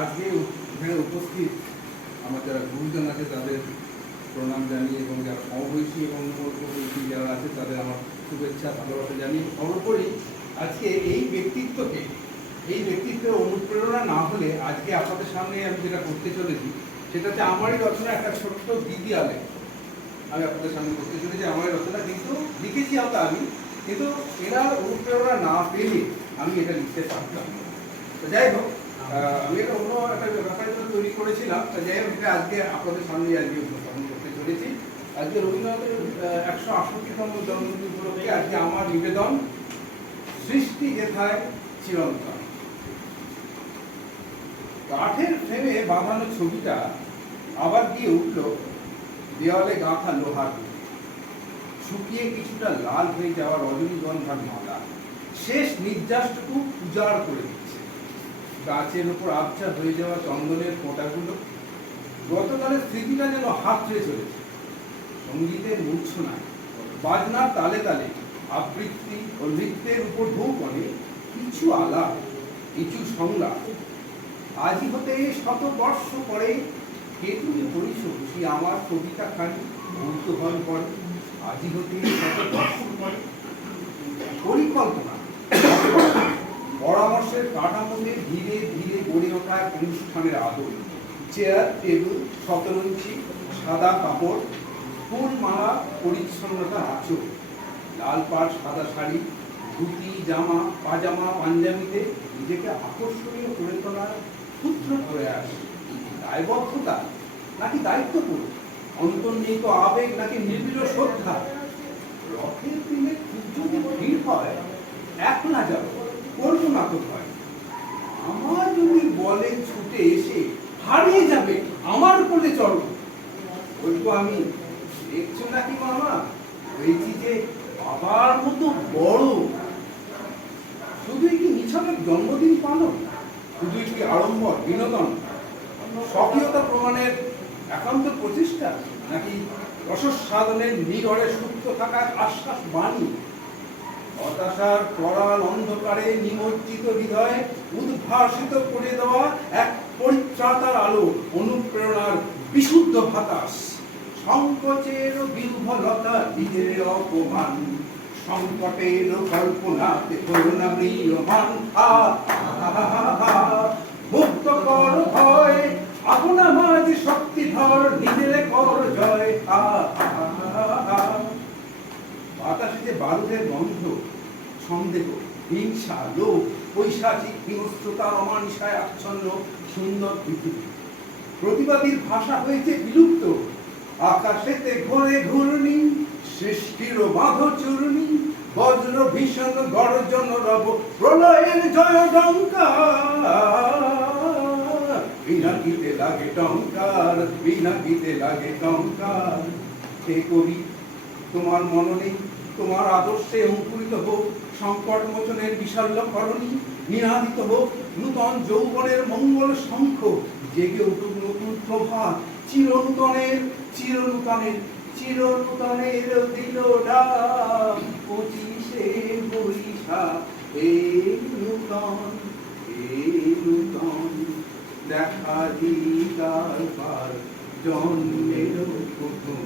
আজকে এখানে উপস্থিত আমার যারা গুরুজন আছে তাদের প্রণাম জানিয়ে এবং যারা সমবয়সী এবং উপবয়সী যারা আছে তাদের আমার শুভেচ্ছা ভালোবাসা জানিয়ে সর্বোপরি আজকে এই ব্যক্তিত্বের অনুপ্রেরণা না হলে আজকে আপনাদের সামনে আমি যেটা করতে চলেছি সেটাতে আমারই রচনা একটা ছোট্ট দিদি আলে আমি আপনাদের সামনে করতে চলেছি। আমারই রচনা কিন্তু লিখেছি আমি, কিন্তু এরা অনুপ্রেরণা না পেলে আমি এটা লিখতে পারতাম না। তো যাই হোক, আমি এটা অন্য একটা ব্যাপারে তৈরি করেছিলাম। যাই হোক, এটা আজকে আপনাদের সামনে আজকে উপস্থাপন করতে চলেছি। আজকে রবীন্দ্রনাথের 168তম জন্মদিন উপলক্ষে আজকে আমার নিবেদন সৃষ্টি যেথায় চিরন্তন। কাঠের ফ্রেমে বাঁধানো ছবিটা আবার দিয়ে উঠল দেওয়ালে গাঁথা লোহার, শুকিয়ে কিছুটা লাল হয়ে যাওয়া রজনীগন্ধার মালা শেষ নির্যাসটুকু উজাড় করে দিচ্ছে। গাছের উপর আবছা হয়ে যাওয়া চন্দনের ফোঁটাগুলো গতকালের স্মৃতিটা যেন হাত ছেড়ে চলেছে। সঙ্গীতের মূর্ছনায় বাজনার তালে তালে আবৃত্তি ও নৃত্যের উপর ধৌকনে কিছু আলাপ, কিছু সংলাপ। আজই হতে 100 বর্ষ পরে কে তুমি করিস সে আমার কবিতা খানি কৌতূহল পরে। আজই হতে 100 বর্ষ পরে পরিকল্পনা পরামর্শের কাঠামোতে ধীরে ধীরে গড়ে ওঠা অনুষ্ঠানের আদর, চেয়ার টেবিল, শতরঞ্চি, সাদা কাপড়, ফুলমালা, পরিচ্ছন্নতা আচর, লাল পাড় সাদা শাড়ি, ধুতি জামা পাজামা পাঞ্জাবিতে নিজেকে আকর্ষণীয় করে তোলার সূত্র প্রয়াস। দায়বদ্ধতা নাকি দায়িত্ববোধ, অন্তর্নিহিত আবেগ নাকি নিবিড় শ্রদ্ধা। রথের দিনে যদি ভিড় হয় একলা যাব, করবো না তো ভয়। আমার যদি বলে ছুটে এসে হারিয়ে যাবে আমার কোলে চড়ো, বলবো আমি দেখছো নাকি মামা হয়েছি যে বাবার মতো বড়। শুধুই কি নিছকের জন্মদিন পালন, শুধুই কি আড়ম্বর বিনোদন, স্বকীয়তা প্রমাণের একান্ত প্রচেষ্টা, নাকি রসসাধনের নিগড়ে সুপ্ত থাকার আশ্বাস বাণী। হতাশার করাল অন্ধকারে নিমজ্জিত হৃদয়ে উদ্ভাসিত করে দেওয়া এক পরিত্রাতার আলো, অনুপ্রেরণার বিশুদ্ধ বাতাস। সংকোচের বিহ্বলতা নিজের অপমান, সংকটের কল্পনাতে করুণা ম্রিয়মান। মুক্ত কর ভয়, আপনা মাঝ শক্তিধর নিজের কর জয়। বাতাসে যে বারুদের গন্ধ, সন্দেহ, হিংসা, লোভ, পৈশাচিক হিংস্রতার অমানিসায় আচ্ছন্ন সুন্দর পৃথিবী। প্রতিবাদীর ভাষা হয়েছে বিলুপ্ত, আকাশেতে ঘোরে ঘূর্ণি, সৃষ্টির বাঁধ চূর্ণি, বজ্র ভীষণ গর্জন রব, প্রলয়ের জয় ডঙ্কার। বিনাকিতে লাগে টঙ্কার, বিনাকিতে লাগে টঙ্কার। হে কবি, তোমার মননে তোমার আদর্শে অঙ্কুরিত হোক সংকট মোচনের বিশাল্য করণী, নিনাদিত হোক নূতন যৌবনের মঙ্গল শঙ্খ, জেগে উঠুক নতুন প্রভাত, চিরনূতনের চিরনূতনের চিরনূতনের দিল ডাক। 25শে বৈশাখ এই নূতন দেখা দিই কারবার জন্মের প্রথম